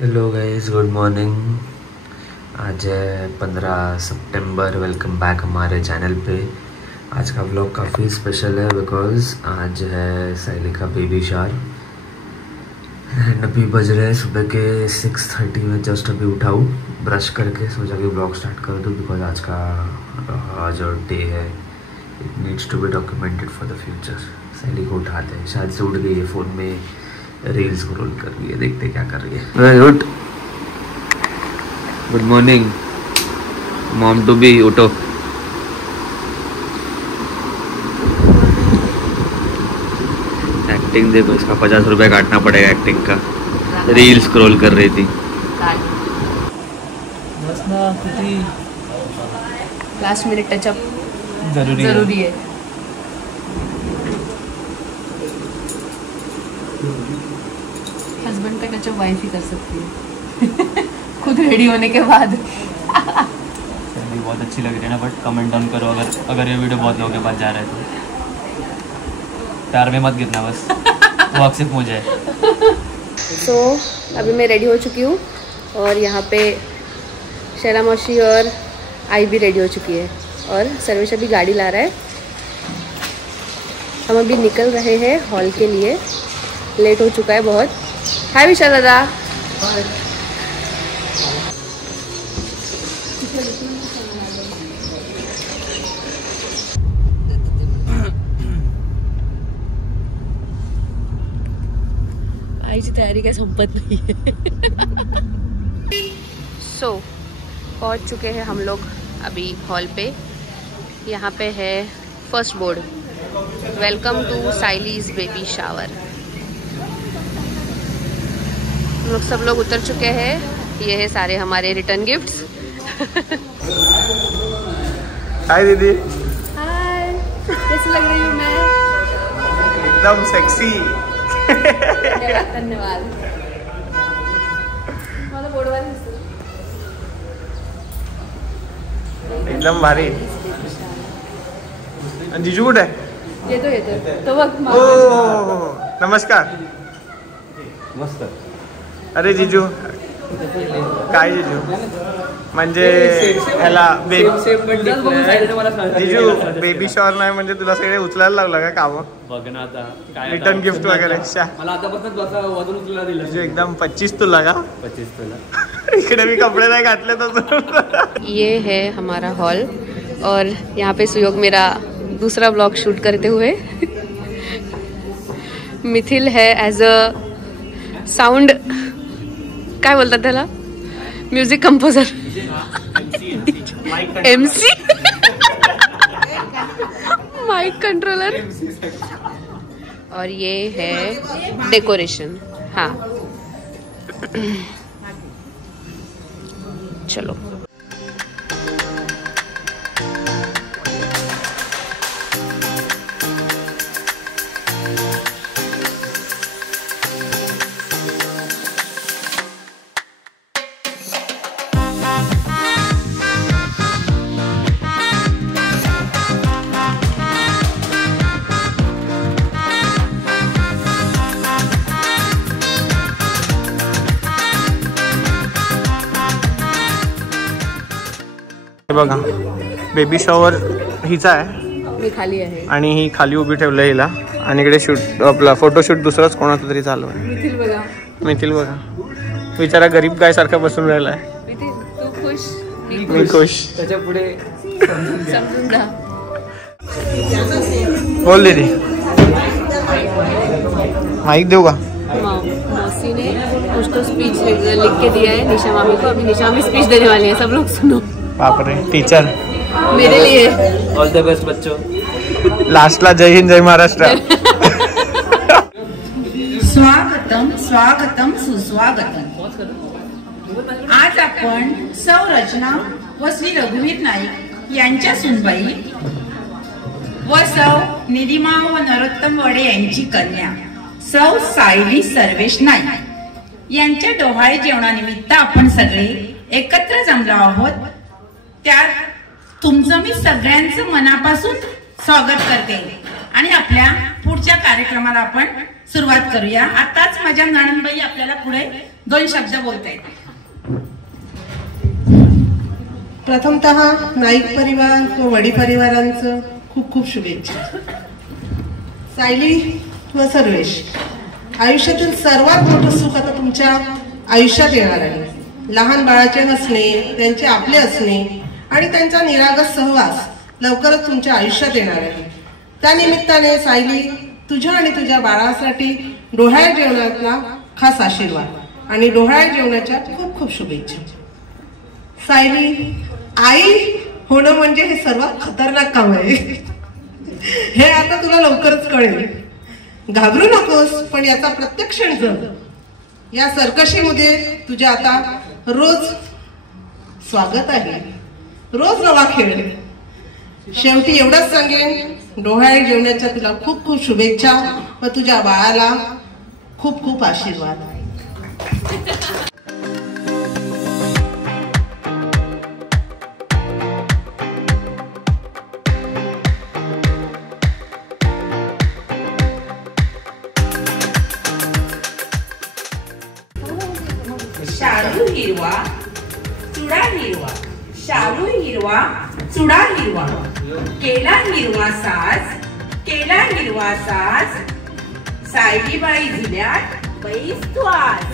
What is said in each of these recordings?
Hello guys, good morning. आज है 15 सितंबर। Welcome back हमारे चैनल पे। आज का व्लॉग काफ़ी स्पेशल है बिकॉज़ आज है साइली का बेबी शावर। एंड अभी बज रहे हैं सुबह के 6:30 में। जस्ट अभी उठाऊँ, ब्रश करके सोचा कि व्लॉग स्टार्ट कर दूँ बिकॉज आज जो डे है it needs to be documented for the future. Saili को उठाते हैं, शायद से उठ गई है, फ़ोन में रील्स रोल कर रही है, देखते क्या कर रही है। उठ, good morning Maugham to be, उठो। एक्टिंग देखो, इसका 50 रुपये काटना पड़ेगा एक्टिंग का। रील स्क्रॉल कर रही थी। बस ना, लास्ट मिनट टचअप जरूरी है। हस्बैंड का टचअप वाइफ ही कर सकती है खुद रेडी होने के बाद। सैली बहुत अच्छी लग रही है ना, बट कमेंट डाउन करो अगर ये वीडियो बहुत लोगों के पास जा रहा है तो। प्यार में मत गिरना बस, वो सिर्फ मुझे। सो अभी मैं रेडी हो चुकी हूँ और यहाँ पे शैला मौसी और आई भी रेडी हो चुकी है और सर्वेश अभी गाड़ी ला रहा है। हम अभी निकल रहे हैं हॉल के लिए, लेट हो चुका है बहुत। हाय विशाल दादा। आईची तैयारी काय संपत नहीं है। सो पहुंच चुके हैं हम लोग अभी हॉल पे। यहाँ पे है first board, welcome to Saili's baby shower. हम लोग सब लोग उतर चुके हैं। ये है सारे हमारे रिटर्न गिफ्ट्स। हाय दीदी। हाय, कैसी लग रही हूँ मैं? एकदम सेक्सी। धन्यवाद। मला बोर्ड वाली एकदम भारी। जीजू कुठे आहे? येतो तो बघ। ओ नमस्कार। मस्त। अरे जीजू काय जीजू म्हणजे ह्याला जीजू बेबी शॉवर नाही म्हणजे तुला सगळे उचलायला लागलं का काम? बघ ना आता काय रिटर्न गिफ्ट वगैरे। मला आतापासून वजन उचलायला दिलं जीजू एकदम 25 तुला का? 25 तुला। इकडे मी कपडे नाही घातले तर। ये है हमारा हॉल और यहाँ पे सुयोग मेरा दूसरा ब्लॉग शूट करते हुए। मिथिल है एज अ साउंड, काय बोलतात त्याला, music composer, MC, mic controller. और ये है डेकोरेशन। हाँ चलो। बघा, बेबी शॉवर हिचा आहे मी खाली आहे आणि ही खाली उभी ठेवलं हिला आणि इकडे शूट आपला फोटोशूट दुसराच कोणाचा तरी चालू आहे। मिथिल बघा, मिथिल बघा, बिचारा गरीब गाय सारखा बसून राहिलाय। मिथिल तू खुश, मी खुश। त्याच्या पुढे समजून जा। बोल दीदी, माइक देऊ का? मौसी ने कुछ तो स्पीच लिख के दिया है निशा मामी को। अभी निशा मामी स्पीच देने वाली है, सब लोग सुनो। बाप रे, टीचर मेरे लिए। ऑल द बेस्ट बच्चों। लास्टला जय हिंद जय महाराष्ट्र। स्वागतम स्वागतम सुस्वागतम। आज आपण सौ रचना व श्री रघुवीर नाईक यांच्या सुनबाई व सौ निधिमा व नरोत्तम वडे यांची कन्या सौ सायली सर्वेश नाईक यांच्या डोहाळे जेवणानिमित्त आपण सगळे एकत्र जमलो आहोत। त्यात तुमचं मी सगळ्यांचं मनापासून स्वागत करते आणि आपल्या पुढच्या कार्यक्रमाला आपण सुरुवात करूया. आताच माझ्या नणंदबाई आपल्याला पुढे 2 शब्द बोलतायत. प्रथमतः नाईक परिवार व वडी परिवारांचं खूप खूप शुभेच्छा. सायली व सर्वेश, आयुष्यातील सर्वात मोठं सुख आता तुमच्या आयुष्यात येणार आहे. लहान बाळाचे हसणे, त्यांचे आपले असणे आणि त्यांचा निरागस सहवास लवकरच तुमच्या आयुष्यात येणार आहे. त्या निमित्ताने सायली, तुझ्या आणि तुझ्या बाळासाठी डोहाळे जेवणाचा खास आशीर्वाद आणि डोहाळे जेवणाच्या खूप खूप शुभेच्छा. सायली, आई होणं म्हणजे हे सर्वात खतरनाक काम आहे. हे आता तुला लवकरच कळेल. घाबरू नकोस, पण याचा प्रत्यक्ष क्षण जग. या सरकशीमध्ये तुझ्या आता रोज स्वागत आहे, रोज नवा खेळ. शेवटी एवढंच सांगेन, डोहाळे जेवणाच्या तुला खूप खूप शुभेच्छा व तुझ्या बाळाला खूप खूप आशीर्वाद. शालू हिरवा चुडा हिरवा, शालू हिरवा चुडा हिरवा, केला हिरवा साज, केला हिरवा साज, सायलीबाई झुल्यात बैस तू आज.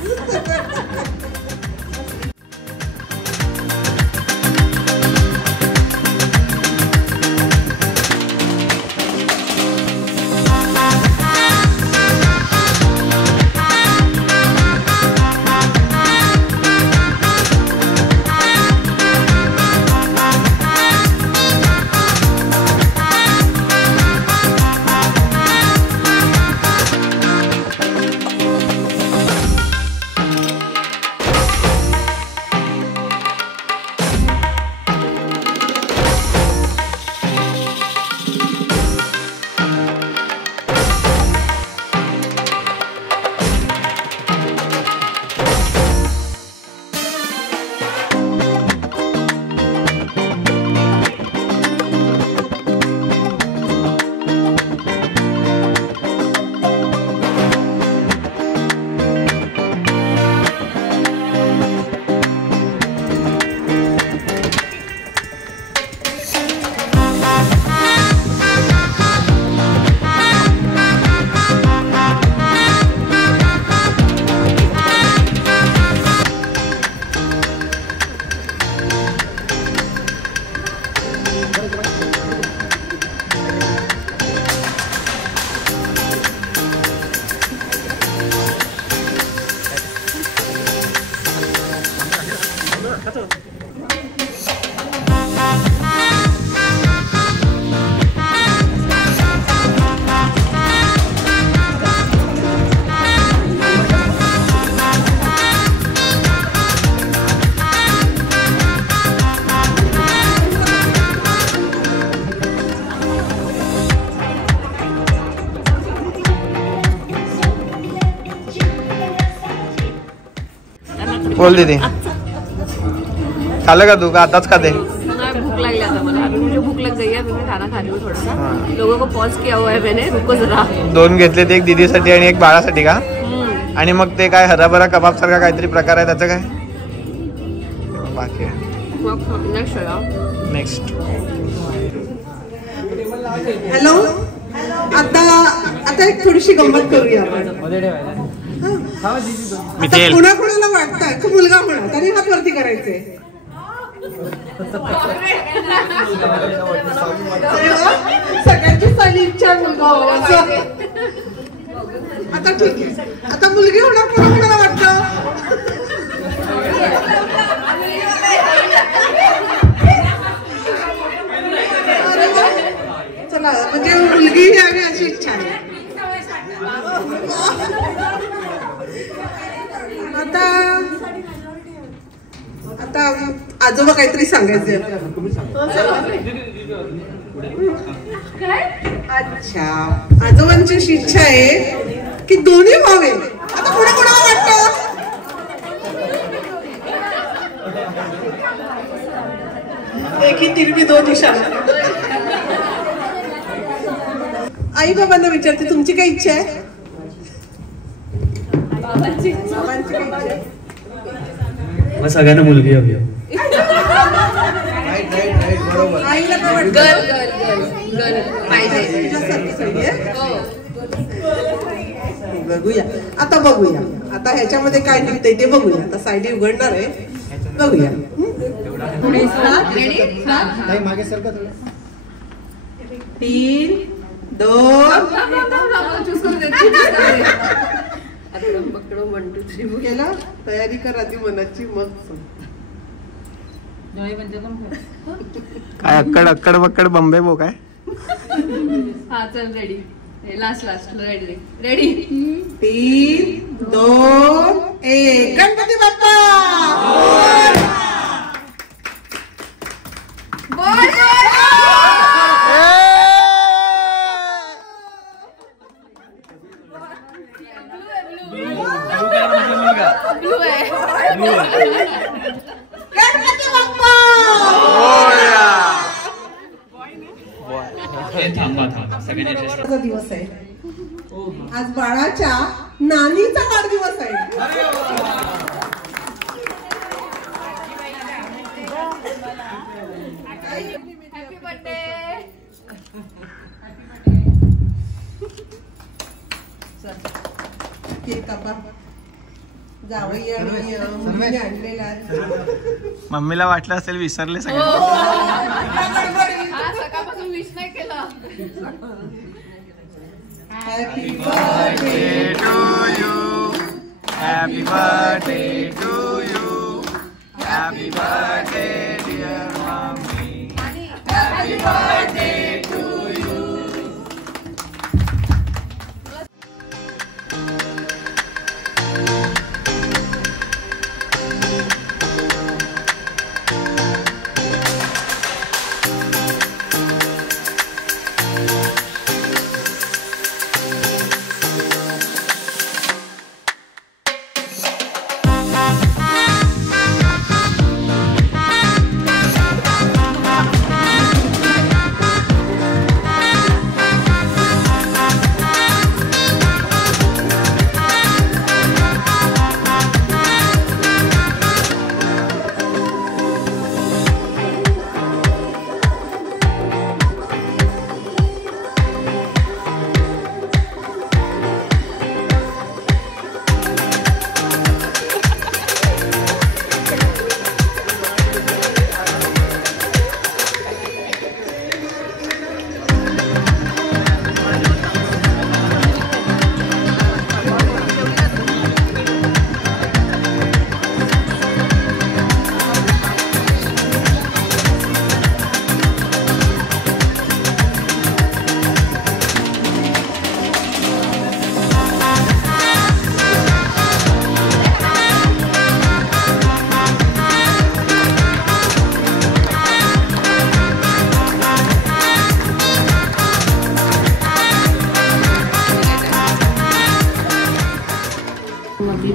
बोल दीदी, खालं का तू? का आताच खाते? भूख लागली आता मला. अभी मुझे भूक लग गई है, अभी मैं खाना खा रही हूँ थोड़ा सा. लोगों को पॉज किया हुआ है मैंने, रुको जरा. 2 घेतले ते, एक दीदीसाठी आणि एक बाळासाठी का? आणि मग ते काय हराभरा कबाब सारखा काहीतरी प्रकार आहे, त्याचं काय बाकी आहे? नेक्स्ट. हॅलो, आता एक थोडीशी गंमत करूया आपण. कोणाकोणाला वाटतं की मुलगा म्हणा तरी हात वरती करायचे. सगळ्यांची चाली इच्छा मुलगा व्हावा. आता ठीक आहे, आता मुलगी होणार कोणाकोणाला वाटतं? चला, म्हणजे मुलगी यावी अशी इच्छा आहे. आता आजोबा काहीतरी सांगायचे. अच्छा, आजोबांची अशी इच्छा आहे की दोन्ही व्हावे. आता पुढे कोणाला वाटतं? एक ही तीर भी 2 निशाणा. आई बाबांना विचारते, तुमची काय इच्छा आहे? मग सगळ्यांना मुलगी हवी. आईला काय वाटतं? गर्ल पाहिजे. बघूया आता, बघूया आता ह्याच्यामध्ये काय निघतंय ते बघूया. आता सायली उघडणार आहे, बघूया. मागे सरका 3, 2 केला. तयारी कर आधी मनाची, मग काय अक्कड अक्कड बक्कड बंबे बो काय. हा चल ready. Last ready 3, 2, 1 Ganpati Bappa. Ganpati Bappa. आजचा दिवस आहे. आज बाळाच्या नानीचा वाढदिवस आहे. Happy birthday. केक कापा. जावई आणि मुलीने आणलेला आहे. मम्मीला वाटलं असेल विसरले सगळे. हा सकाळपासून विश नाही केलं. Happy birthday to you. Happy birthday to you. Happy birthday dear mommy. Happy birthday to you.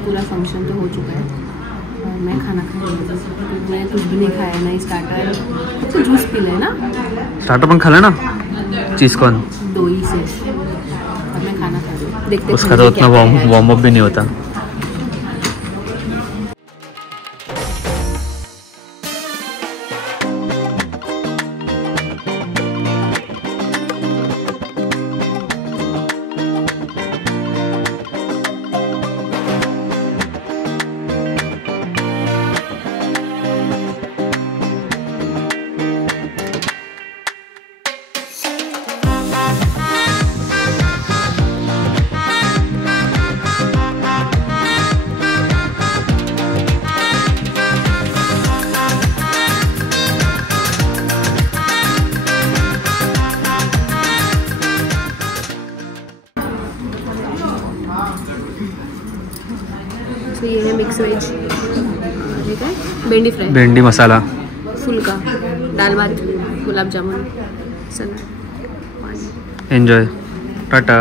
पूरा फंक्शन तो हो चुका है और मैं खाना खा रही हूँ. मैं कुछ भी नहीं खाया, नहीं स्टार्टर. तो जूस पी ले ना. स्टार्टर पण खाला ना, चीज कॉर्न. दो ही से. और मैं खाना खा रही हूँ. देखते उसका तो उतना वार्म अप भी नहीं होता. तो ये है मिक्स वेज, ठीक है, भेंडी फ्राई, भेंडी मसाला, फुलका, दाल भात, गुलाब जामुन, सलाद. एन्जॉय. टाटा.